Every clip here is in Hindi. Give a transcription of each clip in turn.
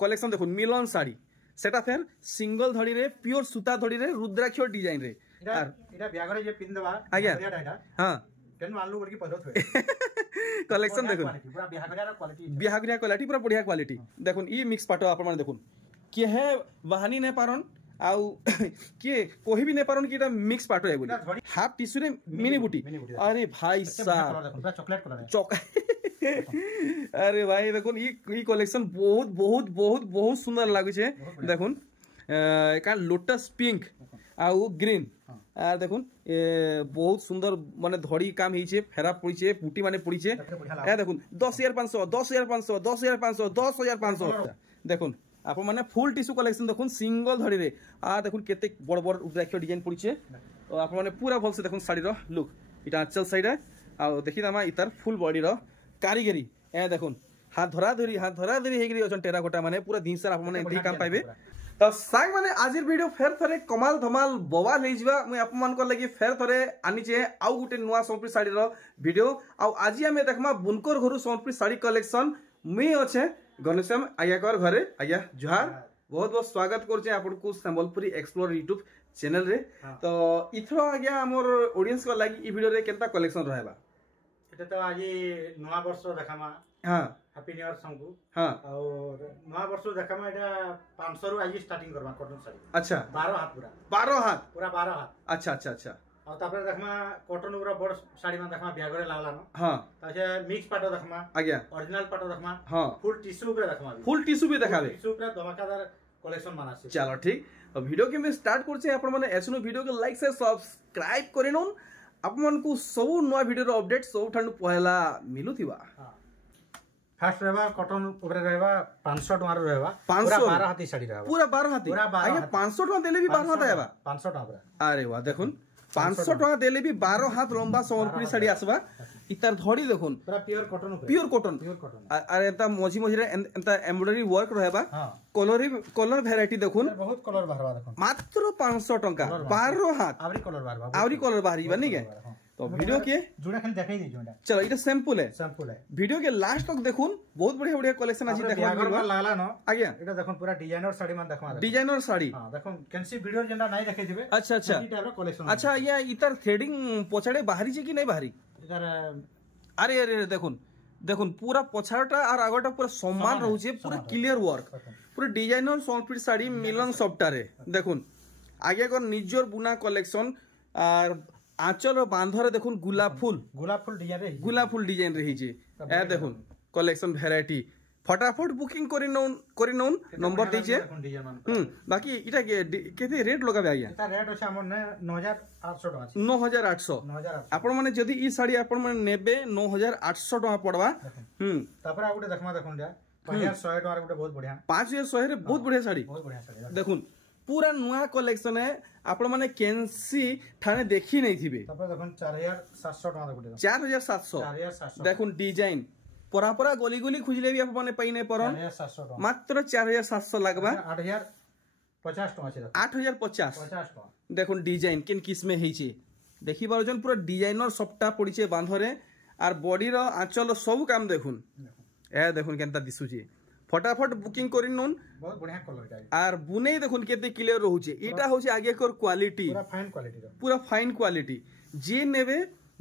कलेक्शन देखो मिलन साड़ी सेटा फेर सिंगल धड़ी रे प्योर सूता धड़ी रे रुद्राक्ष डिजाइन रे एटा ब्यागरे जे पिन देबा आज्ञा हां टेन मानलु बड की पदत होय कलेक्शन देखो पूरा बिहागरिया क्वालिटी पूरा बढ़िया क्वालिटी देखो ई मिक्स पाटो आपण माने देखो के है वाहनी ने पारन आउ के कोही भी ने पारन कि एटा मिक्स पाटो है बोली हाफ टिश्यू रे मिनी बूटी अरे भाई साहब चॉकलेट कलर है चॉक अरे भाई देखो ई कलेक्शन बहुत बहुत बहुत बहुत सुंदर लागु छे देखो का लोटस पिंक आउ ग्रीन आ देखुन बहुत सुंदर माने धड़ी काम हिचे फेरा पड़ी छे पुटी माने पड़ी छे ए देखुन 10500 10500 10500 10500 देखुन आप माने फुल टिश्यू कलेक्शन देखुन सिंगल धड़ी रे आ देखुन केते बड़ बड़ रुद्राक्ष डिजाइन पड़ी छे तो आप माने पूरा भल से देखुन साड़ी रो लुक इटा आंचल साइड है आ देखि दामा इतार फुल बॉडी रो कारीगरी ए देखुन हाथ धरा धरी हेगरी अछन टेराकोटा माने पूरा दिनसर आप माने एठी काम पाइबे तो सांग माने आज वीडियो फेर थरे कमाल धमाल बवाल हे जिबा मुई आप मान को लगी फेर थरे आनी छे आउ गुटे नुवा सोनपुरी साड़ी रो वीडियो आउ आज हमें देखमा बुनकर घरु सोनपुरी साड़ी कलेक्शन मुई अच्छे गणेशम आयाकर घरे आया जुहार बहुत बहुत स्वागत करछे आपन को संबलपुरी एक्सप्लोर यूट्यूब चैनल रे तो इथरो आज्ञा हमर ऑडियंस को लगी ई वीडियो रे केनता कलेक्शन रहबा एटा तो आज नुवा वर्ष देखामा हां हैप्पी न्यू ईयर संगु हां और नुवा वर्ष देखामा एटा 500 रु आज स्टार्टिंग करबा कॉटन साड़ी अच्छा 12 हाथ पूरा 12 हाथ अच्छा अच्छा अच्छा और तापर देखमा कॉटन पूरा बड़ साड़ी में देखमा ब्यागरे लागला न हां ताजे मिक्स पाटो देखमा आज्ञा ओरिजिनल पाटो देखमा हां फुल टिश्यू पे देखमा फुल टिश्यू भी देखाबे टिश्यू पे धमाकेदार कलेक्शन माना छै चलो ठीक अब वीडियो के में स्टार्ट करछे आपण माने एसनो वीडियो के लाइक से सब्सक्राइब करिनोन आप मन को सब नवा वीडियो रो अपडेट सब ठंड पहला मिलुथिबा हां फर्स्ट रहबा कॉटन ऊपर रहबा 500 टका रहबा पूरा 12 हाथी साड़ी रहबा पूरा 12 हाथी आगे 500 टका देले भी 12 हाथ आएबा 500 टका अरे वाह देखुन 500 टका देले भी 12 हाथ लंबा सोनपुरी साड़ी आसबा इतार धड़ी देखुन पूरा प्योर कॉटन अरे एता मोजी मोजी रे एता एम्ब्रॉयडरी वर्क रहबा कलर वैरायटी देखुन बहुत कलर बाहरबा देखुन मात्र 500 टका 12 हाथ आवरी कलर बाहरी बनी के तो वीडियो के जुड़ा खाली देखाई दी जोंडा चलो इटा सैंपल है वीडियो के लास्ट तक देखुन बहुत बढ़िया बढ़िया कलेक्शन आज देखो लागला न आज्ञा एटा देखुन पूरा डिजाइनर साड़ी में देखमा डिजाइनर साड़ी हां देखुन कैंसी वीडियो जेंडा नहीं देखाई दिबे अच्छा अच्छा ई टाइप रो कलेक्शन अच्छा ये इतर थ्रेडिंग पोछाड़े बाहरी जे कि नहीं बाहरी इधर अरे अरे देखुन देखुन पूरा पछाड़टा और आगटा पूरा समान रहू छे पूरा क्लियर वर्क पूरा डिजाइनर सोनपुरी साड़ी मिलन सबटारे देखुन आगे को निजोर बुना कलेक्शन और आंचल और बांधर देखुन गुलाब फूल डिजाइन रही छे ए देखुन कलेक्शन वैरायटी फटाफट बुकिंग करि नोन नंबर दीजिए बाकी इटा केते रेट लगाबे आया इता रेट अछि हमर 9800 टका 9800 आपण माने जदी ई साड़ी आपण माने नेबे 9800 टका पड़वा तापर आ गुटे देखमा देखुन जा 5100 टका गुटे बहुत बढ़िया 5100 रे बहुत बढ़िया साड़ी देखुन पूरा नुआ कलेक्शन है आपण माने केंसी थाने देखी नहीं थिबे तापर देखुन 4700 टका गुटे 4700 देखुन डिजाइन परापरा गोली गोली खुजले भी आप माने पाइने परन 4700 मात्र 4700 लागबा 8050 टका छै 8050 टका देखुन डिजाइन किन किस में हेची देखि बारजन पूरा डिजाइनर सबटा पड़ी छे बांधरे आर बॉडी रो आंचल सब काम देखुन ए देखुन केनता दिसु छी फटाफट बुकिंग करिन नोन बहुत बढ़िया कलर का आर बुने देखुन केते क्लियर रहू छे इटा हो छे आगे कर क्वालिटी पूरा फाइन क्वालिटी जे नेबे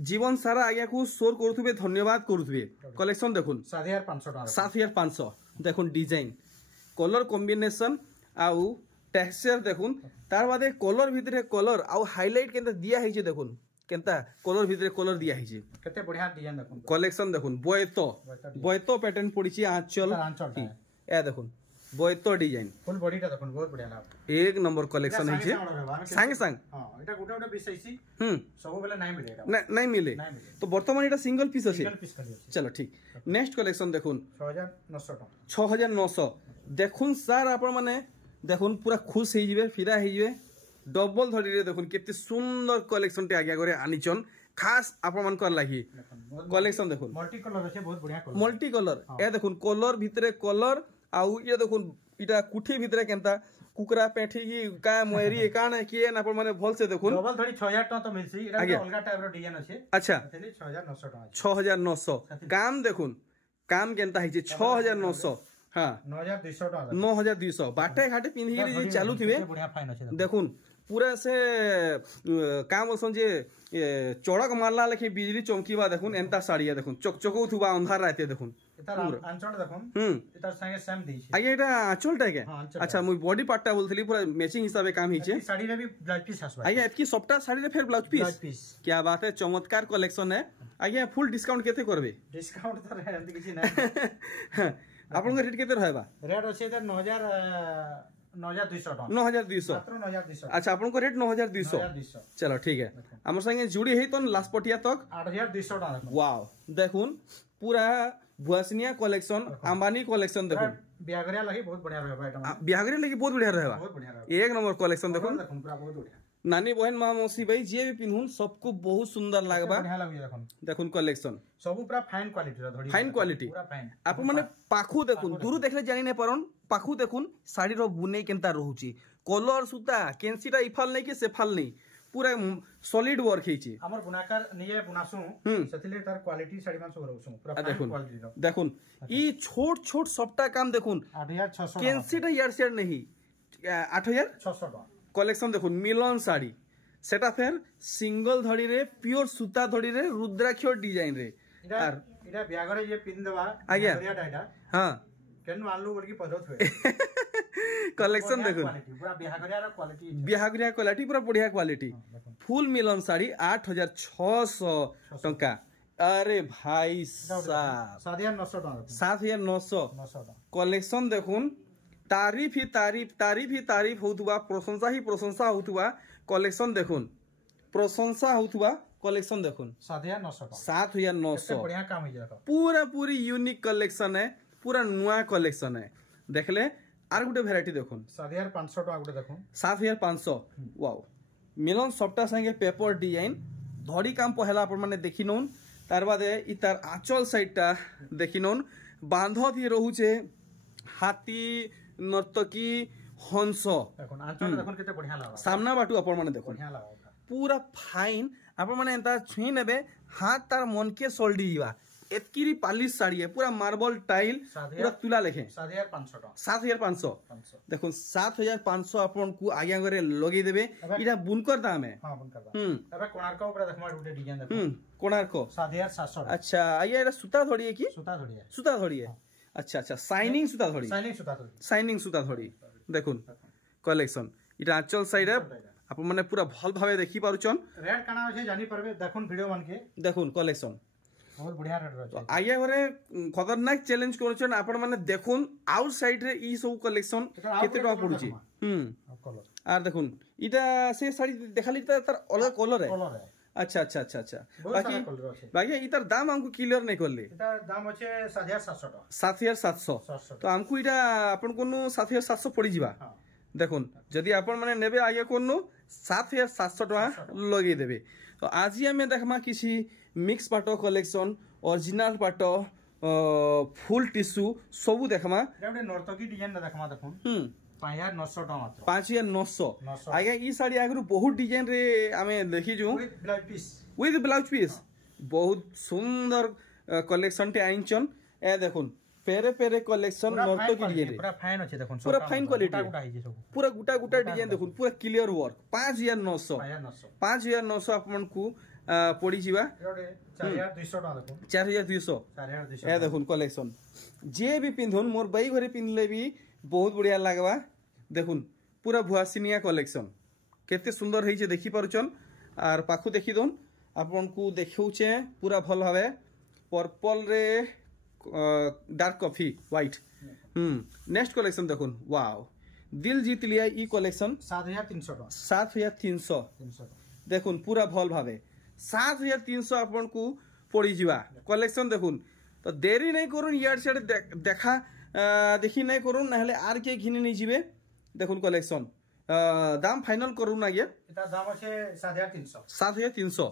जीवन सारा आगे को सोर करथुबे धन्यवाद करथुबे कलेक्शन देखुन 7500 टका 7500 देखुन डिजाइन कलर कॉम्बिनेशन आउ टेक्सचर देखुन तार बादे कलर भितरे कलर आउ हाइलाइट केनता दिया है छे देखुन केनता कलर भितरे कलर दिया है छे केते बढ़िया डिजाइन देखुन कलेक्शन देखुन बोयतो पैटर्न पड़ी छी आंचल ए देखुन बोयतो डिजाइन फुल बॉडीटा देखुन बहुत बढ़िया लाग एक नंबर कलेक्शन है छे संग संग हां एटा गुटे गुटे पीस आइसी सब बेले नहीं मिले एटा नहीं मिले तो वर्तमान एटा सिंगल पीस अछि खाली चलो ठीक नेक्स्ट कलेक्शन देखुन 6900 टका 6900 देखुन सर आपण माने देखुन पूरा खुश हे जिवे फिरा हे जिवे डबल धड़ी रे देखुन केते सुंदर कलेक्शन टे आगे करे आनिचन खास आपण मन कर लागी कलेक्शन देखुन मल्टी कलर अछि बहुत बढ़िया कलर मल्टी कलर ए देखुन कलर भितरे कलर आउ ये देखुन इटा कुठी भितरे केनता कुकरा पेठी की का मोहरी काना किए ना पर माने भल से देखुन डबल धड़ी 6000 टका तो मिलसी एटा अलगा टाइप रो डिजाइन अछि अच्छा 6900 टका 6900 काम देखुन काम केनता है 6900 हां 9200 टका 9200 बाटे घाटे पिंधी चालू थिबे बढ़िया फाइन अछि देखुन पूरा से काम बोलसन जे चड़क मारला लेखे बिजली चमकीबा देखुन एंता साड़ी है देखुन चकचकौ थुबा अंधार राते देखुन एतार आंचल देखुन एतार संगे सेम दै छै आगे एटा आंचल टाके अच्छा मुई बॉडी पार्ट टा बोलथली पूरा मैचिंग हिसाबे काम हिचे साड़ी रे भी ब्लाउज पीस आसबा आगे एतकी सबटा साड़ी रे फिर ब्लाउज पीस क्या बात है चमत्कार कलेक्शन है आगे फुल डिस्काउंट केते करबे डिस्काउंट तो रे एंत किछि नै आपन रेट केते रहबा रेट अछि एतार 9200 टका 9200 मात्र 9200 अच्छा आपन को रेट 9200 चलो ठीक है हमर संगे जुड़ी है तो लास्ट पटिया तक 8200 टका वाओ देखुन पूरा भुआसनिया कलेक्शन अंबानी कलेक्शन देखुन बियागरिया लगी बहुत बढ़िया रहबा आइटम बियागरिया लगी बहुत बढ़िया रहबा बहुत बढ़िया एक नंबर कलेक्शन देखुन पूरा बहुत बढ़िया नानी बहन मां मौसी भाई जे भी पिन्हुन सबको बहुत सुंदर लागबा बढ़िया लागै देखुन देखुन कलेक्शन सब पूरा फाइन क्वालिटी रा धड़ी फाइन क्वालिटी पूरा फाइन आप माने पाखु देखुन दूर देखले जानि नै परन पाखु देखुन साड़ी रो बुनै केनता रहउची कलर सुता केनसीटा इफाल नै के सेफाल नै पूरा सॉलिड वर्क हेची हमर बुनाकार निये बुनासु सेतिले तार क्वालिटी साड़ी मान सब रहउसु पूरा फाइन क्वालिटी रो देखुन ई छोट छोट सबटा काम देखुन 8600 केनसीटा यार शेयर नहीं 8600 टका कलेक्शन देखुन मिलन साड़ी सेटा फेर सिंगल धड़ी रे प्योर सूता धड़ी रे रुद्राक्ष डिजाइन रे आर इडा बियागरे जे पिन देबा आज्ञा डाटा हां केन मानलु बल्कि पदत होय कलेक्शन देखुन पूरा बिहागरिया क्वालिटी पूरा बढ़िया क्वालिटी फुल मिलन साड़ी 8600 टका अरे भाई साहब 7900 टका 7900 कलेक्शन देखुन तारीफ ही तारीफ होतुबा प्रशंसा ही प्रशंसा होतुबा कलेक्शन देखुन प्रशंसा होतुबा कलेक्शन देखुन 7900 बढ़िया काम है पूरा पूरी यूनिक कलेक्शन है पूरा नुआ कलेक्शन है देखले आर गुटे वैरायटी देखुन 7500 टका गुटे देखुन 7500 वाओ मिलन सबटा संगे पेपर डिजाइन धड़ी काम पहला अपन माने देखि नउन तार बाद इतार आंचल साइडटा देखि नउन बांध थी रहउचे हाथी नर्तकी हंस देखुन आंचल देखुन केते बढ़िया लागो सामना बाटू अपन माने देखुन बढ़िया लागो पूरा फाइन अपन माने एंता छुई नेबे हाथ तार मन के सोल्डी हिवा एतकीरी पालिश साड़ी है पूरा मार्बल टाइल पूरा तुला लेखे 7500 टका 7500 देखुन 7500 अपन को आगे करे लगे देबे इटा बुनकर दाम है हां बुनकर दाम तबे कोणार्क ऊपर देखमा गुटे डिजाइन देखो कोणार्क 7700 अच्छा आया एटा सूता थोड़ी है की सूता थोड़ी है अच्छा अच्छा साइनिंग सूता थोड़ी देखुन कलेक्शन इटा आंचल साइड है अपन माने पूरा भल भावे देखि पारुचन रेट काना होय जानि परबे देखुन वीडियो मान के देखुन कलेक्शन बहुत बढ़िया रेट रहै आइया घरे खतरनाक चैलेंज करछन आपण माने देखुन आउटसाइड रे ई सब कलेक्शन केते टका पडुची आर देखुन इटा से साड़ी देखाली तार अलग कलर है अच्छा अच्छा अच्छा अच्छा बाकी इतार दाम हमको क्लियर नहीं करले इतार दाम होचे 7700 टका 7700 तो हमको इटा आपण कोनु 7700 पड़ी जिबा देखुन जदि आपण माने नेबे आगे कोनु 7700 टका लगे देबे तो आज ही हमें देखमा किसी मिक्स पाटो कलेक्शन ओरिजिनल पाटो फुल टिश्यू सबु देखमा एटा नर्तकी डिजाइन देखमा देखुन 5900 टका मात्र 5900 आगे ई साड़ी आगरु बहुत डिजाइन रे हमें देखि जो विद ब्लाउज पीस बहुत सुंदर कलेक्शन टे आइंचन ए देखुन पेरे पेरे कलेक्शन नर्तकी डिजाइन रे पूरा फाइन अछि देखुन पूरा फाइन क्वालिटी पूरा गुटा गुटा डिजाइन देखुन पूरा क्लियर वर्क 5900 अपन को पड़ी जिबा 4200 टका देखुन 4200 ए देखुन कलेक्शन जे भी पिंधुन मोर बाई घरे पिनले भी बहुत बढ़िया लागबा देखुन पूरा भुआसिनिया कलेक्शन केते सुंदर हेइचे देखि पारुचन आर पाखु देखि दोन आपन को देखौचे पूरा भल भावे पर्पल रे dark coffee white next collection देखुन वाओ दिल जीत लिया ई कलेक्शन 7300 टका 7300 देखुन पूरा भल भावे 7300 आपन को पड़ी जिबा कलेक्शन देखुन तो देरी नहीं करूँ यार से देखा देखी नहीं करूँ ना आर के घिनी नहीं जीवे देखुन कलेक्शन दाम फाइनल करूँ ना ये दाम আছে 7300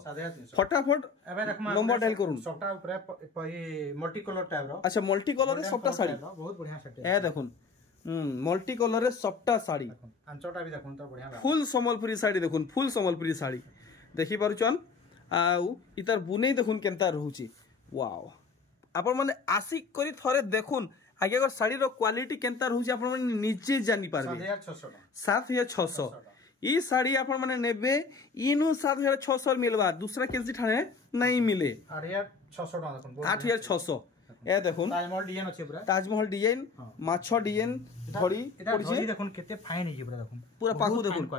फटाफट नंबर डायल करूँ सबटा ऊपर मल्टी कलर टाइप रो अच्छा मल्टी कलर रे सबटा साड़ी बहुत बढ़िया सेट ए देखुन मल्टी कलर रे सबटा साड़ी आंचटा भी देखुन तो बढ़िया फुल संबलपुरी साड़ी देखुन फुल संबलपुरी साड़ी देखि पारुचन आउ इतार बुनै देखुन केनता रहउची वाओ आपण माने आशिक करी थरे देखुन आगे अगर शाड़ी क्वालिटी केनता रहउचे आपण माने निजे जानि पारबे 7600 ई साड़ी आपण माने नेबे इनु 7600 मिलवा दूसरा केसी ठाणे नहीं मिले 8600 ए देखुन ताजमहल डिजाइन माछो डिजाइन धड़ी पड़िছে देखुन केते फाइन हे पूरा देखुन पूरा पाखु देखुन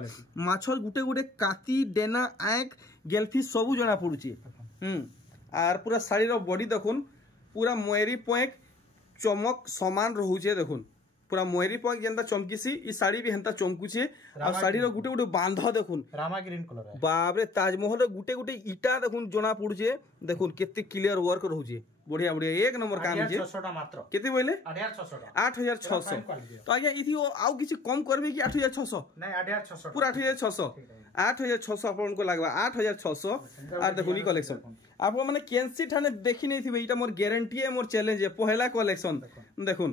माछर गुटे गुटे काती डेना आंख गेलफी सबु जणा पड़ुची आर पूरा साड़ी रो बॉडी देखुन पूरा मोयरी पॉइंट चमक समान रहउचे देखुन पूरा मोयरी पॉइंट जेंता चमकीसी ई साड़ी भी हेंता चमकुचे आ साड़ी रो गुटे गुटे बांध देखुन रामा ग्रीन कलर है बाप रे ताजमहल रे गुटे गुटे इटा देखुन जणा पड़ुचे देखुन केते क्लियर वर्क रहउचे बढ़िया बढ़िया एक नंबर काम है 8600 मात्र केते बोले 8600 तो आज्ञा इथि आउ किछि कम करबे कि 8600 नहीं 8600 पूरा 8600 8600 आपन को लागबा 8600 आर देखुन ई कलेक्शन आप माने केनसी ठाने देखि नै थिबे इटा मोर गारंटी है मोर चैलेंज है पहला कलेक्शन देखुन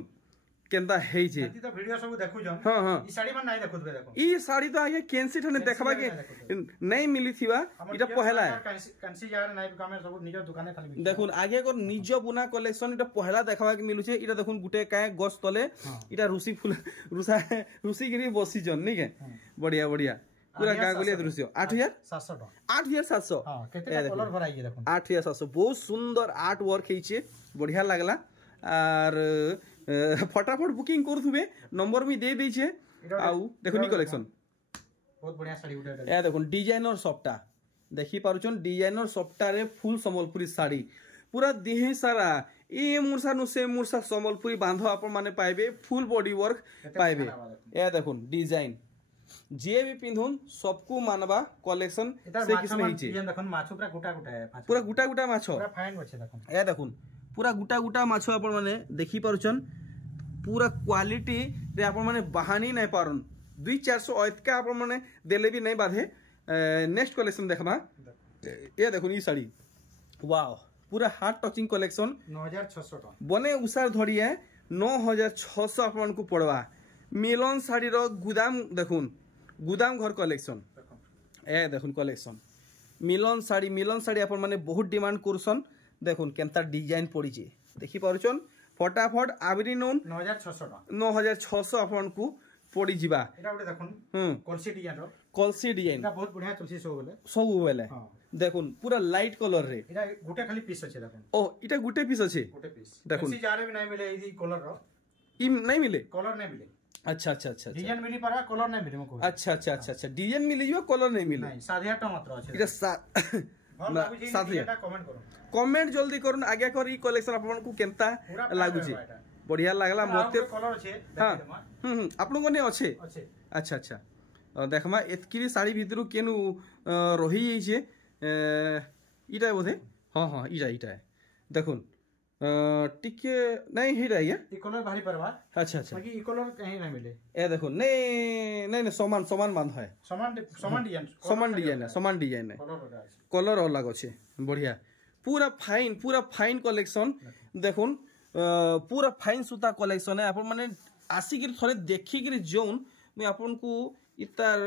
केनता हेइ जे तो वीडियो सब देखु जन हां हां ई साड़ी मन नै देखुबे देखो ई साड़ी तो आगे केनसी ठाने देखबा के नै मिली थिबा इटा पहला है कैंसी जागर नै कामे सब निज दुकाने खाली देखुन आगे को निज बुना कलेक्शन इटा पहला देखबा के मिलुचे इटा देखुन गुटे काय गस तले इटा रूसी फूल रूसी गिरी बसी जन नै के बढ़िया बढ़िया पूरा गागुलिया दृश्य 8700 हां केते कलर भराई देखुन 8700 बहुत सुंदर आर्ट वर्क हेइचे बढ़िया लागला आर फटाफट बुकिंग करथुबे नंबर भी दे देछे आउ देखुनी कलेक्शन बहुत बढ़िया साड़ी उठे ए देखुन डिजाइनर सॉफ्टा देखि पारुचन डिजाइनर सॉफ्टा रे फुल संबलपुरी साड़ी पूरा देह सारा ए मुरसा नु से मुरसा संबलपुरी बांधो आपण माने पाइबे फुल बॉडी वर्क पाइबे ए देखुन डिजाइन जे भी पिंधुन सबको मानबा कलेक्शन से किसमें हिचे ये देखुन माछो पूरा गुटा गुटा है पूरा गुटा गुटा माछो पूरा फाइन होचे देखुन ए देखुन पूरा गुटा गुटा माछो आपण माने देखि पारुचन पूरा क्वालिटी रे आपण माने बहानी नै पारन 2-400 ऐतका आपण माने देले भी नै बाधे नेक्स्ट कलेक्शन देखबा ए देखुन ई साड़ी वाओ पूरा हार्ट टचिंग कलेक्शन 9600 टका बने उसार धड़ी है 9600 आपण को पड़वा मिलन साड़ी रो गुदाम देखुन गुदाम घर कलेक्शन ए देखुन कलेक्शन मिलन साड़ी आपण माने बहुत डिमांड करसन देखुन केनता डिजाइन पड़ीचे देखि पारुचन फटाफट आबरी नोन 9600 आपण को पड़ी जिबा एटा उठे देखुन कलसी डिजाइन एटा बहुत बढ़िया चलसी सब बेले देखुन पूरा लाइट कलर रे एटा गुटे खाली पीस अछि देखुन ओ एटा गुटे पीस अछि देखुन कलसी जारे भी नै मिले ई कलर रो ई नै मिले कलर नै मिले अच्छा डिजाइन मिली पारा कलर नै मिले मको अच्छा डिजाइन मिली जिबा कलर नै मिले नहीं 7000 मात्र अछि इटा कमेंट जल्दी करन आगे कर ई कलेक्शन आपन को केनता लागुची बढ़िया लागला मते कलर छै हां आपन को नै अछि अच्छा देखमा एतकी साड़ी भीतर केनु रही छै इटा बोधे हां इटा देखुन टिके नहीं ही रही है ई कलर भारी परवा अच्छा बाकी ई कलर कहीं नहीं मिले ए देखो नहीं समान बांध है समान डिजाइन है कलर अलग अच्छे बढ़िया पूरा फाइन कलेक्शन देखुन पूरा फाइन सूता कलेक्शन है अपन माने आसिक थोड़े देखिक जोन मैं अपन को इतार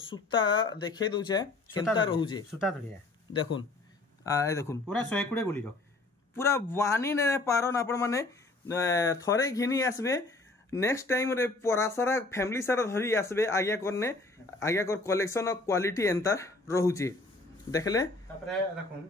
सूता देखे दूचे केनता रहउजे सूता धड़िया देखुन देखुन पूरा 120 गोली रो पूरा वानी ने पारन आपण माने थरे घिनी आसबे नेक्स्ट टाइम रे परा सारा फैमिली सारा धरी आसबे आज्ञा कर कलेक्शन और क्वालिटी एंता रहउची देखले तापरे देखुन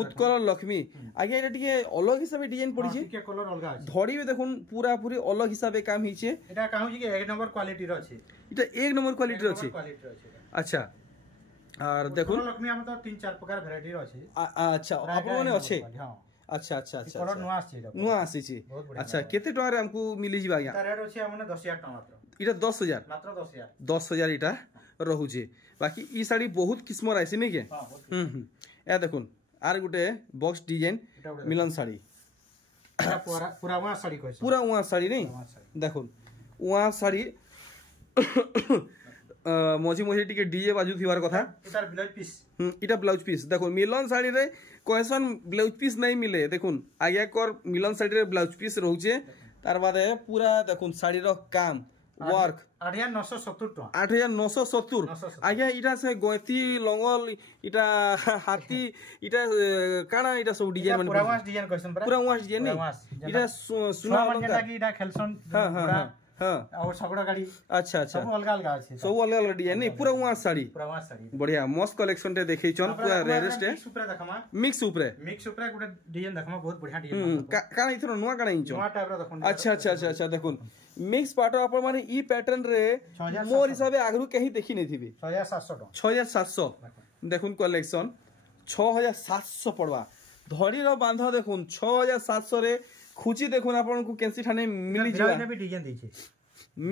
उत्कल लक्ष्मी आगे एटा टिके अलग हिसाबे डिजाइन पड़ी छे टिके कलर अलग अछि धड़ी में देखुन पूरा पूरी अलग हिसाबे काम हिचे एटा कहू छी कि एक नंबर क्वालिटी रो अछि एटा एक नंबर क्वालिटी रो अछि अच्छा और देखो लक्ष्मी हम तो 3-4 प्रकार वैरायटी रो अछि अच्छा आपन माने अछि अच्छा कलर नुआ आसी छी अच्छा केते टका रे हमको मिली जिबा या रेट अछि हमने 10000 टका मात्र इटा 10000 मात्र 10000 इटा रहू छे बाकी ई साड़ी बहुत किस्म आइसी नै के ए देखुन आर गुटे बॉक्स डिजाइन मिलन साड़ी पूरा वहां साड़ी कहै पूरा वहां साड़ी नै देखुन वहां साड़ी मझी टिके डीजे बाजू थिवार कथा इटा ब्लाउज पीस देखो मिलन साड़ी रे कहसन ब्लाउज पीस नहीं मिले देखुन आगे कर मिलन साड़ी रे ब्लाउज पीस रहउचे तार बाद पूरा देखुन साड़ी रो काम वर्क 8970 टका 8970 आज्ञा इटा से गयती लंगल इटा हाथी इटा काना इटा सब डिजाइन पूरा वास डिजाइन करसन पूरा वास डिजाइन इटा सुना मन कि इटा खेलसन हां और सगड़ा गाड़ी अच्छा सब अलग अलग अछि सब अलग अलग डिजाइन नहीं पूरा वास साड़ी बढ़िया मस्त कलेक्शन टे देखै छन पूरा रेरेस्ट है मिक्स ऊपरे गुटे डिजाइन देखमा बहुत बढ़िया डिजाइन काना इथरो नुवा काना इंचो नुवा टाइप रो देखन अच्छा देखुन मिक्स पाटो आपण माने ई पैटर्न रे मोर हिसाबे आगरु कहीं देखि नै थिबे 6700 देखुन कलेक्शन 6700 पड़वा धड़ी रो बांध देखुन 6700 रे खुची देखुन आपण को केंसी ठाने मिली जीवा भी डिजाइन दै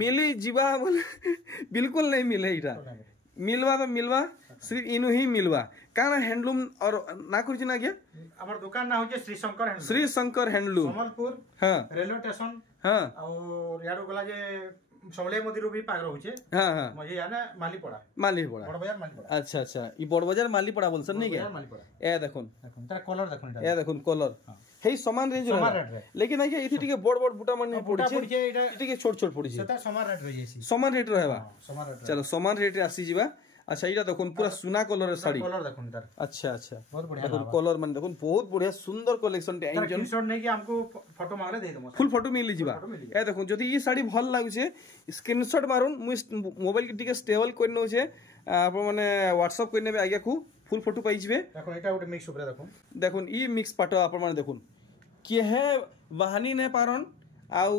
मिली जीवा बोले बिल्कुल नहीं मिले इटा मिलवा तो मिलवा सिर्फ इनु ही मिलवा काना हैंडलूम और ना कुछ ना गया हमर दुकान ना हो श्री शंकर हैंडलूम समलपुर हां रेलवे स्टेशन हां और यारो गला जे समले मदिरो भी पाग रहउछे हां मजे याना मालीपड़ा बड़ बाजार मालीपड़ा अच्छा ई बड़ बाजार मालीपड़ा बोलसन नहीं के ए देखुन तार कलर देखुन ए देखुन कलर हे समान रेंज रे लेकिन आके इथि टिके बड़ बूटा मन पड़ी छे टिके छोट पड़ी छे सेता समान रेट रही छै समान रेट रहबा चलो समान रेट रे आसी जीवा अच्छा इटा देखुन पूरा सुना कलर रे साड़ी कलर देखुन तार अच्छा बहुत बढ़िया देखुन कलर मन देखुन बहुत बढ़िया सुंदर कलेक्शन टे आइन जन स्क्रीनशॉट नै कि हमको फोटो मांगले दे दमु फुल फोटो मिली जीवा ए देखुन जदी ई साड़ी भल लागु छे स्क्रीनशॉट मारुन मु मोबाइल के टिके स्टेबल कोइ न छे आप माने व्हाट्सएप कोइ नेबे आगे को फुल फोटो पाइ जिवे देखुन एटा गोटे मिक्स ऊपर देखुन ई मिक्स पाटो आप माने देखुन के है बहानी ने पारन आउ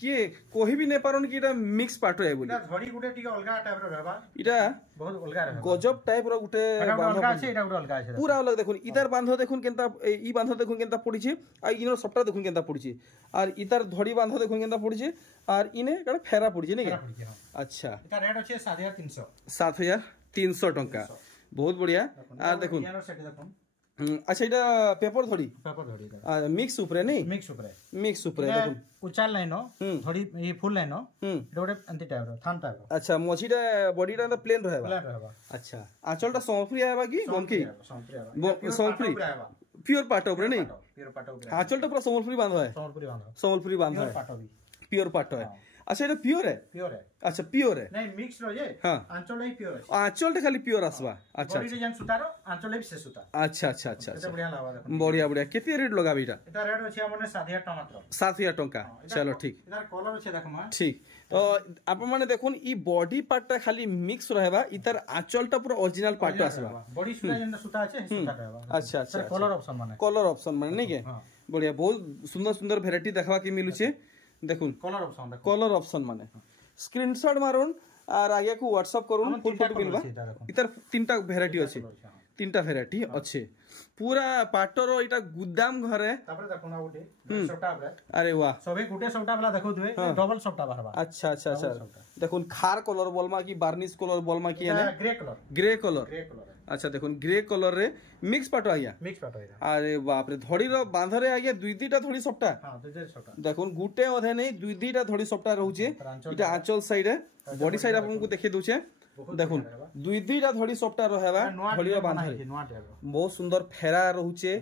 के कोही भी ने पारन कि इटा मिक्स पाटो है बोली धड़ी गुटे टिके अलगा टाइप रो रहबा इटा बहुत अलगा रहबा गजब टाइप रो गुटे बांधो আছে এটা গুলো अलगा আছে पूरा अलग देखुन इधर बांधो देखुन केनता ई बांधो देखुन केनता पड़ी छे आ इनो सबटा देखुन केनता पड़ी छे और इधर धड़ी बांधो देखुन केनता पड़ी छे और इने कड़ा फेरा पड़ी छे नहीं अच्छा इटा रेट আছে 7300 7300 टंका बहुत बढ़िया आ देखुन अच्छा इटा पेपर धड़ी मिक्स ऊपरे नहीं मिक्स ऊपरे देखुन उचाल लाइन धड़ी ये फुल लाइन एटा गोटे अंति टाइप रो थान टाइप अच्छा मछीटा बॉडीटा तो प्लेन रहबा अच्छा आंचलटा संफ्री आबा की गमकी संफ्री प्योर पाटो ऊपरे नहीं आंचलटा पूरा संफ्री बांधो है संफ्री बांधो है प्योर पाटो है अच्छा এটা পিওর है अच्छा पियोर है नहीं मिक्स रो जे हां आंचल ही पियोर है आंचल खाली पियोर आसबा अच्छा बॉडी डिजाइन सुतारो आंचल भी से सुता अच्छा এটা बढ़िया लागबा देखो बढ़िया केते रेट लगाबी এটা रेट अछि हमने 7000 टका मात्र 7000 टका चलो ठीक इधर कलर अछि देखमा ठीक तो आप माने देखुन ई बॉडी पार्टटा खाली मिक्स रहबा इधर आंचलटा पूरा ओरिजिनल पार्ट आसबा बॉडी सुता जेन सुता अछि सुता रहबा अच्छा कलर ऑप्शन माने नहीं के बढ़िया बहुत सुंदर सुंदर वैरायटी देखबा के मिलु छे देखुन कलर ऑप्शन माने स्क्रीनशॉट मारुन और आगे को व्हाट्सएप करूँ फुल फोटो मिलवा इतर तीनटा वैरायटी अछि तीनटा वैरायटी अच्छे पूरा पाटर इटा गुदाम घरे तापर देखो ना गुटे सपटा बले अरे वाह सबे गुटे सपटा वाला देखो दुए डबल सपटा बाहरबा अच्छा देखो खार कलर बोलमा की बार्निश कलर बोलमा की है ग्रे कलर अच्छा देखो ग्रे कलर रे मिक्स पाटो आया अरे बाप रे धड़ी रो बांध रे आया दुई दुईटा धड़ी सपटा हां दुई सपटा देखो गुटे अधे नहीं दुई दुईटा धड़ी सपटा रहउचे इटा आंचल साइड है बॉडी साइड आपन को देखे दोचे देखो दुई दुईटा धड़ी सपटा रहबा धड़ी रो बांध रे बहुत सुंदर फेरा रहउचे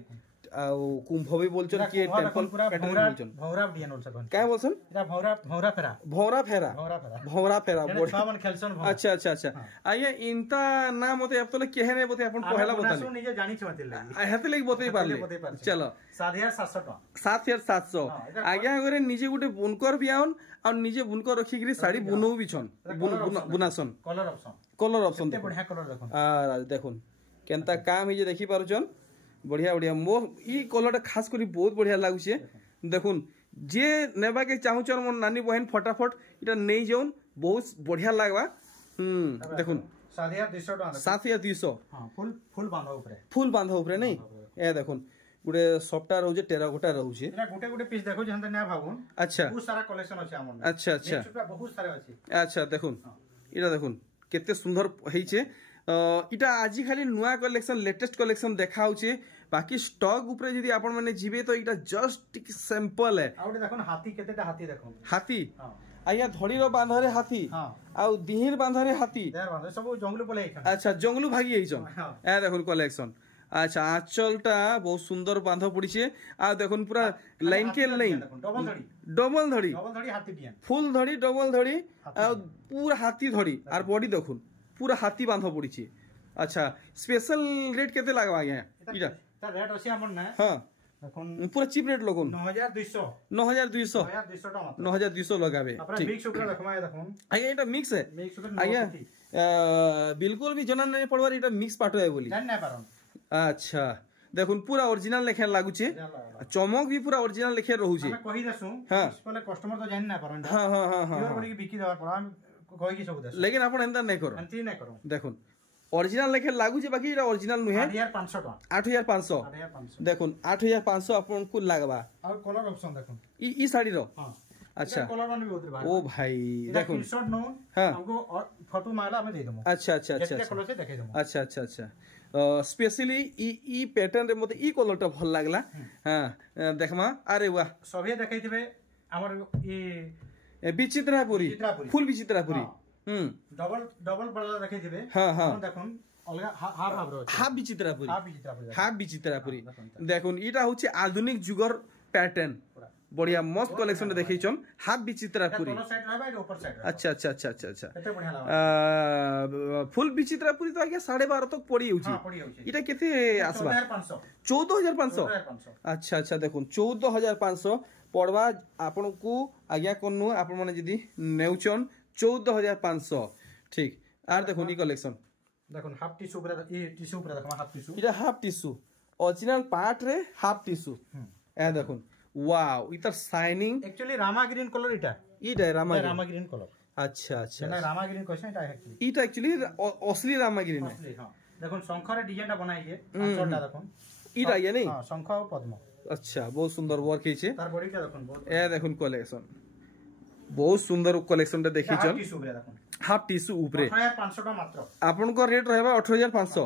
आ कुंभ भी बोलचन कि टेंपल पैटर्न बोलचन भौरा डिजाइन बोलछन काय बोलछन इटा भौरा फेरा सामान खेलसन अच्छा आया इनता नाम होते अब तो केहे ने बोते अपन पहला बता सुन निजे जानि छ मते लागि हेते लागि बतई पारले चलो 7700 टका 7700 आज्ञा गरे निजे गुटे बुनकर बियान और निजे बुनकर रखी गिरी साड़ी बुनौ भी छन बुनासन कलर ऑप्शन बढ़िया कलर देखो आ देखुन केनता काम ही जे देखि पारुचन बढ़िया मो ई कलर खास करी बहुत बढ़िया लागुचे देखुन जे नेबा के चाहू मोर नानी बहन फटाफट इटा नहीं जाउन बहुत बढ़िया लागबा देखुन 7200 हां फुल बांधो ऊपरे नहीं ए देखुन गुटे सॉफ्टा रहउजे टेराकोटा रहउजे एटा गुटे पीस देखो जहन ना भाबुन अच्छा बहुत सारा कलेक्शन अछि हमन अच्छा बहुत सारा अछि अच्छा देखुन इटा देखुन केते सुंदर हेइचे इटा आजि खाली नुआ कलेक्शन लेटेस्ट कलेक्शन देखाउचे बाकी स्टॉक ऊपर यदि आपण माने जीवे तो इटा जस्ट सैंपल है आउटे देखो हाथी केतेटा हाथी देखो हाथी हां आया धड़ी रो बांधरे हाथी हां आ दिहिर बांधरे हाथी देर बांधरे सब जंगलू पले अच्छा जंगलू भागी आइछन ए देखो कलेक्शन আচ্ছা আঁচলটা বহুত সুন্দর বাঁধ পড়িছে আর দেখুন পুরা লাইন কে লাইন ডবল ধড়ি ফুল ধড়ি ডবল ধড়ি আর পুরা হাতি ধড়ি আর বডি দেখুন পুরা হাতি বাঁধ পড়িছে আচ্ছা স্পেশাল রেট কেতে লাগবা আজ্ঞা এটা তার রেট আছে আমর না হ্যাঁ এখন পুরা চিপ রেট লগন 9200 9200 लगाबे ठीक मिक्स ऊपर देखमा देखुन आज्ञा এটা मिक्स है ऊपर आज्ञा बिल्कुल भी जना नहीं पड़वार এটা मिक्स पाटो है बोली জান না পারন अच्छा দেখুন পুরা অরিজিনাল লেখা লাগুছে চমক भी পুরা অরিজিনাল লেখা রহুছে আমি কহি দেসু হ্যাঁ বলে কাস্টমার তো জান না পারন হ্যাঁ হ্যাঁ হ্যাঁ হ্যাঁ বলি বিকি দেওয়ার পর আমি কহি কি সব দেসু लेकिन आपण एंदा नहीं करो এন্তি না করো দেখুন অরিজিনাল লেখা লাগুছে বাকি এটা অরিজিনাল নুহে 8500 টাকা 8500 দেখুন 8500 आपनको লাগবা আর কলর অপশন দেখুন ই শাড়ি रो हां अच्छा कलर मान भी बहुत भाई ओ भाई देखो स्क्रीनशॉट नो हां हमको फोटो मारला हमें दे दमु अच्छा अच्छा अच्छा जेते कलर से देखाई दमु अच्छा अच्छा अच्छा स्पेशली ई पैटर्न रे मते ई कलरटा भल लागला हां देखमा अरे वाह सभे देखाई दिबे हमर ई विचित्रापुरी फुल विचित्रापुरी डबल डबल बड़ा देखाई दिबे हां हां देखुन अलगा हाफ हाफ रो हाफ विचित्रापुरी देखुन इटा होचे आधुनिक जुगर पैटर्न बढ़िया मस्त कलेक्शन देखिछन हाफ विचित्रापुरी अच्छा अच्छा अच्छा अच्छा अच्छा फुल विचित्रापुरी तो आगे 12.5 तक पड़ी होची इटा केते आसबा 14500 अच्छा अच्छा देखुन 14500 पड़वा आपन को आज्ञा कोनु आपन माने जदी नेउचन 14500 ठीक आर देखुन ई कलेक्शन देखुन हाफ टिश्यू ऊपर ई टिश्यू ऊपर देखमा हाफ टिश्यू इटा हाफ टिश्यू ओरिजिनल पार्ट रे हाफ टिश्यू ए देखुन वाओ इधर shining actually Rama green colour इटा रामा ग्रीन कलर अच्छा अच्छा ना रामा ग्रीन क्वेश्चन इटा एक्चुअली इटा एक्चुअली असली रामा ग्रीन है असली हां देखुन शंखर डिजाइनटा बनाइए आंचलटा देखुन इटा ये नहीं हां शंख और पद्म अच्छा बहुत सुंदर वर्क है छे तार बॉडीटा देखुन बहुत ए देखुन कलेक्शन बहुत सुंदर कलेक्शनटा देखि चल हाफ टिश्यू ऊपरे 18500 टा मात्र आपन को रेट रहबा 18500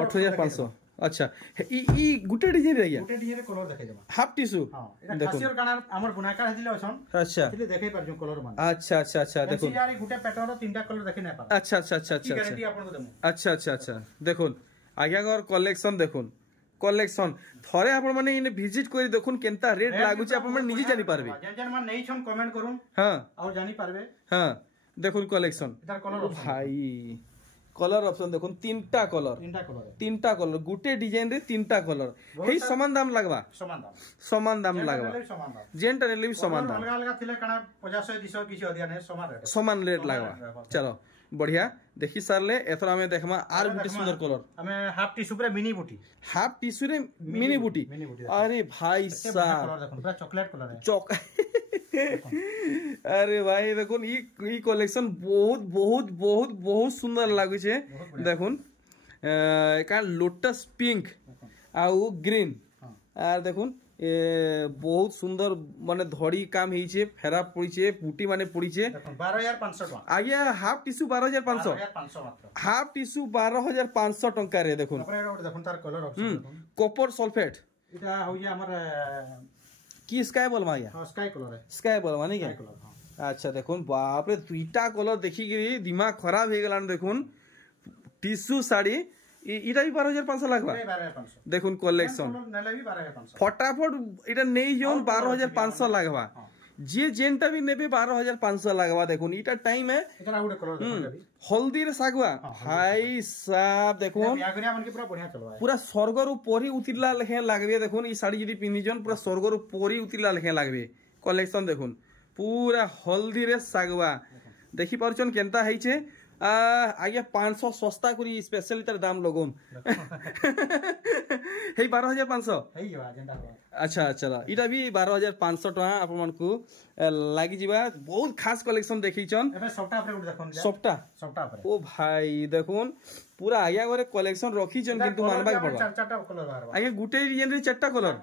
18500 अच्छा ई गुटे डिजाइन रे गुटे डिजाइन रे कलर देखाइ देबा हाफ टिश्यू हां एटा खासियर काना हमर बुनाकार हेदिले अछन अच्छा एले देखाइ पार जो कलर मान अच्छा अच्छा अच्छा देखो यार गुटे पैटर्न रो तीनटा कलर देखि ना पार अच्छा अच्छा अच्छा अच्छा गारंटी आपन को देमु अच्छा अच्छा अच्छा देखुन आज्ञागर कलेक्शन देखुन कलेक्शन थरे आपण माने इने विजिट करी देखुन केनता रेट लागु छै आपण माने निजे जानि पारबे जन मान नहीं छन कमेंट करूं हां और जानि पारबे हां देखुन कलेक्शन एटार कलर भाई कलर ऑप्शन देखुन तीनटा कलर गुटे डिजाइन रे तीनटा कलर हेई समान दाम लागबा समान दाम लागबा जेंटा नेले भी समान दाम अलग अलग थिले कणा 50 200 किछि अधिया ने समान रेट लागबा चलो बढ़िया देखि सारले एथरा हमें देखमा आर गुटे सुंदर कलर हमें हाफ टिश्यू रे मिनी बूटी मिनी बूटी अरे भाई साहब कलर देखुन पूरा चॉकलेट कलर है अरे भाई देखुन ई कलेक्शन बहुत बहुत बहुत बहुत सुंदर लागु छे देखुन का लोटस पिंक आउ ग्रीन आर देखुन बहुत सुंदर माने धड़ी काम हिचे फेरा पड़ीचे पुटी माने पड़ीचे 12500 टका आगे हाफ टिश्यू 12500 मात्र हाफ टिश्यू 12500 टका रे देखुन देखुन तार कलर ऑप्शन कॉपर सल्फेट इटा होय हमर की स्काई बॉल माया हां स्काई कलर है स्काई बॉल माने क्या अच्छा देखुन बाप रे दुईटा कलर देखि गिरी दिमाग खराब हे गेलान देखुन टिश्यू साड़ी इटा भी 12500 लागबा देखुन कलेक्शन फटाफट इटा नहीं जोन 12500 लागबा जे जेनटा भी नेबे 12500 लागबा देखुन इटा टाइम है एटा गुटे कलर हल्दी रे सागवा भाई साहब देखुन यागरिया मन के पूरा बढ़िया चलवा पूरा स्वर्गर उपरी उतिरला लेखे लागबे देखुन ई साड़ी जदी पिनि जन पूरा स्वर्गर उपरी उतिरला लेखे लागबे कलेक्शन देखुन पूरा हल्दी रे सागवा देखि परछन केनता हैछे आगे 500 सस्ता करी स्पेशल तार दाम लगोन हे 12500 हे जवा जेंटा अच्छा चला इटा भी 12500 टका आपन मन को लागि जिबा बहुत खास कलेक्शन देखिछन एबे सफ्टा ऊपर देखोन सफ्टा ऊपर ओ भाई देखोन पूरा आया घरे कलेक्शन रखिछन किंतु मानबा के पड़बा चारटा कलर बारबा आगे गुटे डिजाइन रे चारटा कलर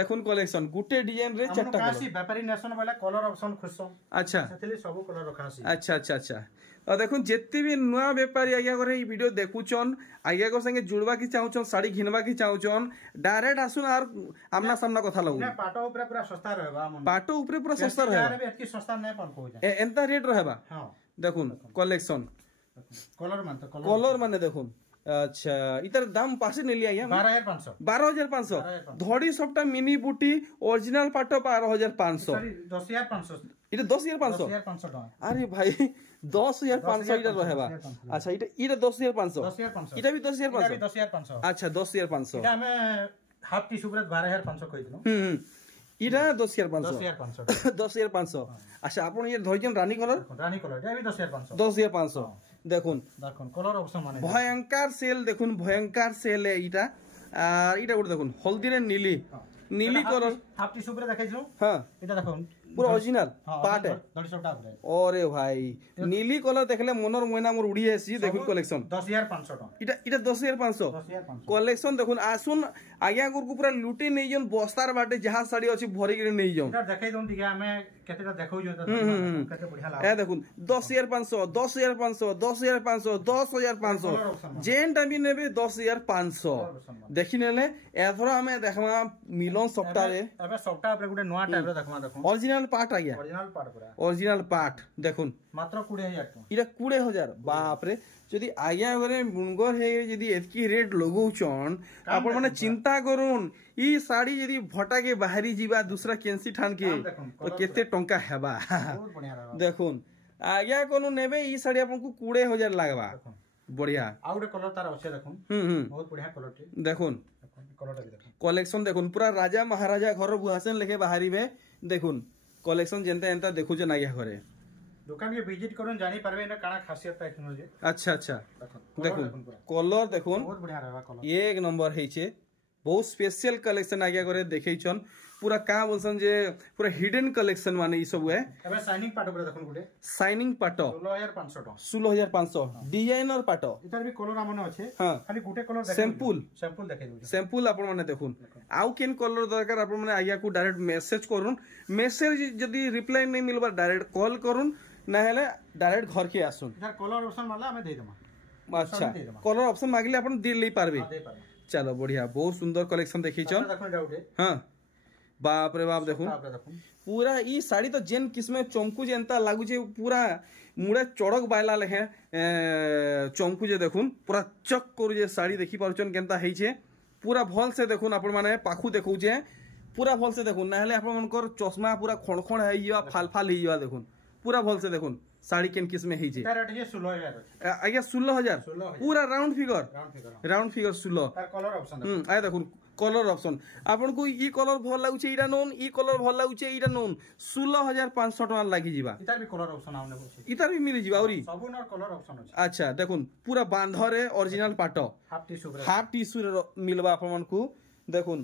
देखोन कलेक्शन गुटे डिजाइन रे चारटा कलर कासी व्यापारी नेशन वाला कलर ऑप्शन खुसो अच्छा सेतले सब कलर रखासी अच्छा अच्छा अच्छा देखुन जेते भी नुआ व्यापारी आज्ञा घरे ई वीडियो देखुचन आज्ञा को संगे जुड़वा की चाहुचन साड़ी घिनवा की चाहुचन डायरेक्ट आसुन आर आमना सामना कथा लगु ना पाटो ऊपर पूरा सस्ता रहबा मन पाटो ऊपर पूरा सस्ता रहबा यार भी एतकी सस्ता नै पन को जा एंता रेट रहबा हां देखुन कलेक्शन कलर माने देखुन अच्छा इतार दाम पासे नेली आज्ञा 12500 12500 धड़ी सबटा मिनी बुटी ओरिजिनल पाट 12500 10500 इटा 10500 टका अरे भाई 10500 इटा रहबा अच्छा इटा 10500 इटा भी 10500 अच्छा 10500 इटा हमें हाफ टी सुब्रत 12500 कहि दिनो इटा 10500 10500 अच्छा आपण ये धरिजन रानी कलर इटा भी 10500 দেখুন কলার অপশন মানে ভয়ঙ্কর সেল দেখুন ভয়ঙ্কর সেল এটা আর এটা ওটা দেখুন হলদিরে নীলি নীলি কালার হাফ টিস্যু করে দেখাইছো হ্যাঁ এটা দেখুন পুরো অরিজিনাল পার্ট है 150 টাকা ওরে ভাই নীলি কালার দেখলে মনর ময়না মোর উড়ি আসি দেখুন কালেকশন 10500 টাকা এটা 10500 কালেকশন দেখুন আসুন আজ্ঞা গুরকু পুরা লুটি নেই জন বস্তার বাটে যাহা শাড়ি আছে ভরি করে নেই জন এটা দেখাই দন দিকে আমি কেতেটা দেখাউ জ কেতে বঢ়িয়া লাগে এ দেখুন 10500 10500 10500 10500 যেনটা বি নেবে 10500 দেখি নেলে এথর আমি দেখমা মিলন সপ্তাহে এবে সপ্তাহ আপরে গুটে নয়া টাইপর দেখমা দেখুন অরিজিনাল পার্ট আ গয়া অরিজিনাল পার্ট দেখুন মাত্র 20000 টাকা এটা 20000 বাপ রে যদি আজ্ঞা করে মুনগর হে যদি এতকি রেট লগৌছন আপন মানে চিন্তা করুন ই শাড়ি যদি ভটাকে বাহারি ଯିବା दूसरा কেনসি ঠানকে তো কেতে টঙ্কা হেবা বহুত বঢ়িয়া লাগা দেখুন আজ্ঞা কোন নেবে ই শাড়ি আপনকু 20000 লাগবা বঢ়িয়া আর ଗୋଟେ কলর তার আছে দেখুন বহুত বঢ়িয়া কলরটি দেখুন কলরটা দেখুন কলেকশন দেখুন পুরা রাজা মহারাজা ঘর বুহাসেন লেখে বাহারিবে দেখুন কলেকশন যেনতা এনতা দেখুছেন আজ্ঞা ঘরে দোকান কে ভিজিট করুন জানি পারবে এটা কানা খাসিয়ত টেকনোলজি আচ্ছা আচ্ছা দেখুন কলর দেখুন বহুত বঢ়িয়া रहबा কলর এক নম্বর হেইছে বহুত স্পেশাল কালেকশন আজ্ঞা করে দেখাইছন পুরা কা বলছন যে পুরা হিডেন কালেকশন মানে ই সব है এবে শাইনিং পাট উপরে দেখুন গুটে শাইনিং পাট 16500 টাকা 16500 ডিজাইনার পাট এটার বি কলর আমনে আছে হ্যাঁ খালি গুটে কলর দেখুন স্যাম্পল দেখাই দઉં স্যাম্পল আপন মানে দেখুন আউ কেন কলর দরকার আপন মানে আজ্ঞা কু ডাইরেক্ট মেসেজ করুন মেসেজ যদি রিপ্লাই নাই মিলবা ডাইরেক্ট কল করুন না হলে ডাইরেক্ট ঘর কে আসুন এটার কলর অপশন মারলে আমি দেই দেব আচ্ছা কলর অপশন মাগলে আপন দিলেই পারবে চলো বঢ়িয়া বহুত সুন্দর কালেকশন দেখিছন দেখুন ডাউটে হ্যাঁ बाप रे बाप देखुन पूरा ई साड़ी तो जेन किस्मे चमकू जेनता लागू जे पूरा मुड़े चड़क बायला लेखे चमकू जे देखुन पूरा चक करू जे साड़ी देखि पारुचन केनता हेइछे पूरा भल से देखुन आपण माने पाखु देखौ जे पूरा भल से देखुन ना हले आपण मनकर चश्मा पूरा खणखण हेइया फाल फाल हेइया देखुन पूरा भल से देखुन साड़ी केन किस्मे हेइछे तार रेट 16000 आगे 16000 पूरा राउंड फिगर 16 तार कलर ऑप्शन आय देखुन कलर ऑप्शन आपन को ई कलर भल लागुचे इडा नोन ई कलर भल लागुचे इडा नोन 16500 टका लागि जिबा इतार भी कलर ऑप्शन आउने बोलछे इतार भी मिली जिबा औरी सबुन और कलर ऑप्शन अछि अच्छा देखुन पूरा बांधरे ओरिजिनल पाटो हाफ टिश्यू मिलबा आपन मन को देखुन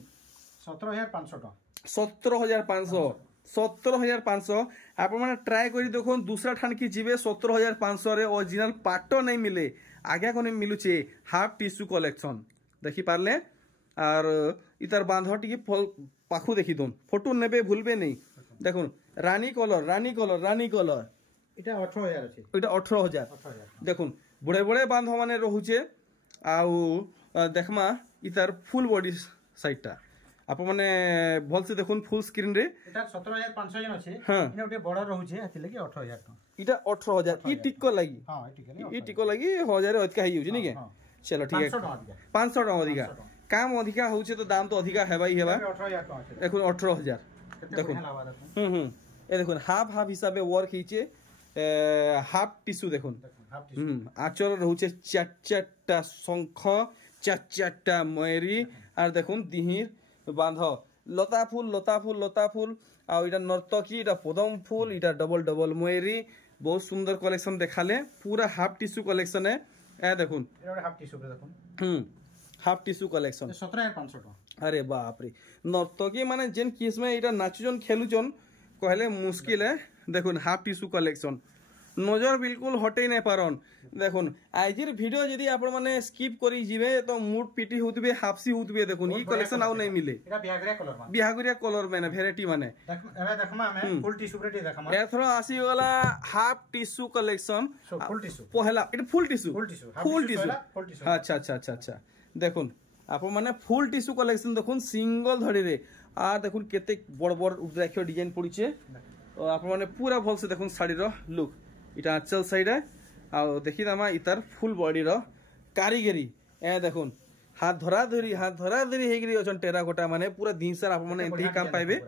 17500 टका 17500 आपन माने ट्राई करी देखुन दूसरा ठान की जिबे 17500 रे ओरिजिनल पाटो नहीं मिले आगे कोने मिलुचे हाफ टिश्यू कलेक्शन देखि पारले আর ইতার বাঁধ টিকে পাখু দেখি দন ফটো নেবে ভুলবে নেই দেখুন রানী কলর এটা 18000 আছে এটা 18000 দেখুন বড়ে বড়ে বাঁধ মানে রহুছে আউ দেখমা ইতার ফুল বডি সাইডটা আপন মানে ভলসে দেখুন ফুল স্ক্রিন রে এটা 17500 জন আছে ইনে ওটে বড় রহুছে এতি লাগি 18000 টাকা এটা 18000 ই টিকো লাগি हां ই টিকো লাগি 1000 অধিকা হই যাଉଛି নি কে চলো ঠিক আছে 500 টাকা অধিকা काम अधिका होचे तो दाम तो अधिका हेबा ही हेबा 18000 টাকা আছে দেখুন 18000 দেখুন ए देखुन हाफ हाफ हिसाबे वर्क हिचे हाफ टिश्यू देखुन आचर रहुचे चारटा शंख चारटा मयरी आर देखुन दिहिर बांध लता फूल आ इटा नर्तकी इटा पदम फूल इटा डबल मयरी बहुत सुंदर कलेक्शन देखाले पूरा हाफ टिश्यू कलेक्शन है ए देखुन एटा हाफ टिश्यू पे देखुन हाफ टिश्यू कलेक्शन 17500 टका अरे बाप रे नर्तकी माने जेन किस्मे इटा नाचुजन खेलुजन कहले मुश्किल है देखुन हाफ टिश्यू कलेक्शन नजर बिल्कुल हटेई नहीं पारन देखुन आजिर वीडियो यदि आपण माने स्किप करी जिवे तो मूड पिटी होतबे हाफसी होतबे देखुन ई कलेक्शन आउ नहीं मिले एटा बिहागरिया कलर माने भेराइटी माने एबे देखमा हमें फुल टिश्यू रेटी देखमा एथरो आसी वाला half tissue collection full tissue पहला एटा फुल टिश्यू अच्छा देखुन आप माने फुल टिश्यू कलेक्शन देखुन सिंगल धड़ी रे आ देखुन केते बड़ बड़ उद्राक्ष डिजाइन पड़ीछे आप माने पूरा भल से देखुन साड़ी रो लुक इटा आंचल साइड है आ देखि दामा इतार फुल बॉडी रो कारीगरी ए देखुन हाथ धरा धरी हेगरी अछन टेराकोटा माने पूरा दिन सारा आपण माने एंती काम पाइबे।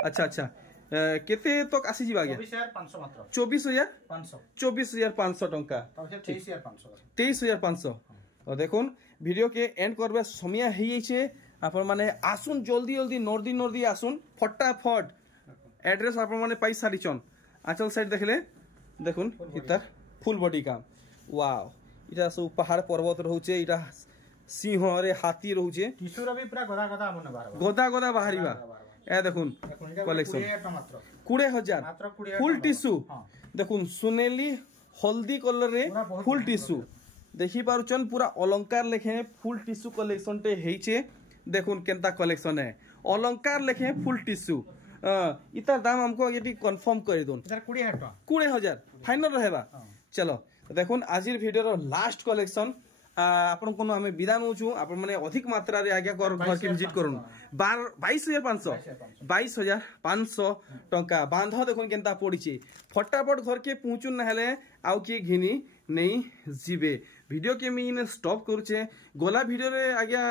अच्छा अच्छा केते तक आसी जीवा गया 24500 मात्र 24500 24500 टंका 23500 और देखुन वीडियो के एंड करबे समय हेई छे आपण माने आसुन जल्दी नर्दी आसुन फटाफट एड्रेस आपण माने पाई सारिचन आचल साइड देखले देखुन इता फुल बॉडी काम वाओ इटा सब पहाड़ पर्वत रहउचे इटा सिंह रे हाथी रहउचे टिश्यू रो भी पूरा गदा मन बाहर गदा बाहरीबा ए देखुन कलेक्शन 20000 फुल टिश्यू देखुन सुनेली हल्दी कलर रे फुल टिश्यू देखि पारुचन पूरा अलंकार लेखे फुल टिश्यू कलेक्शन टे हेइचे देखुन केनता कलेक्शन है अलंकार लेखे फुल टिश्यू इतार दाम हमको ये कंफर्म कर दोन 20000 फाइनल रहेबा चलो देखुन आजिर वीडियो लास्ट कलेक्शन आपण को हमें विदा नौछु आपण माने अधिक मात्रा रे आज्ञा घर के विजिट करूँ 22500 टंका बांध देखुन केनता पड़ी फटाफट घर के पहुँचु ना आउ किए घिनी नहीं जीवे वीडियो के मैं स्टॉप करूचे गला वीडियो रे आज्ञा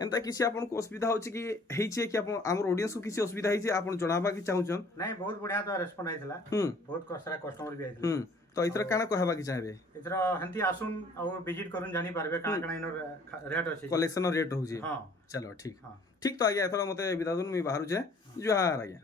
एंता किसी आपन को असुविधा होची कि हेइचे कि आपन हमर ऑडियंस को किसी असुविधा हेइचे आपन जणाबा कि चाहूछन नहीं बहुत बढ़िया तो रेस्पॉन्ड आइतला बहुत सारा कस्टमर भी आइतला तो इतर काना कहबा कि चाहबे इतर हंती आसुन और विजिट करून जानी पारबे काना इनर रेट अछि कलेक्शन रेट रहउची हां चलो ठीक ठीक तो आज्ञा एथरा मते विदा दुन मी बाहर जे जुहार आज्ञा।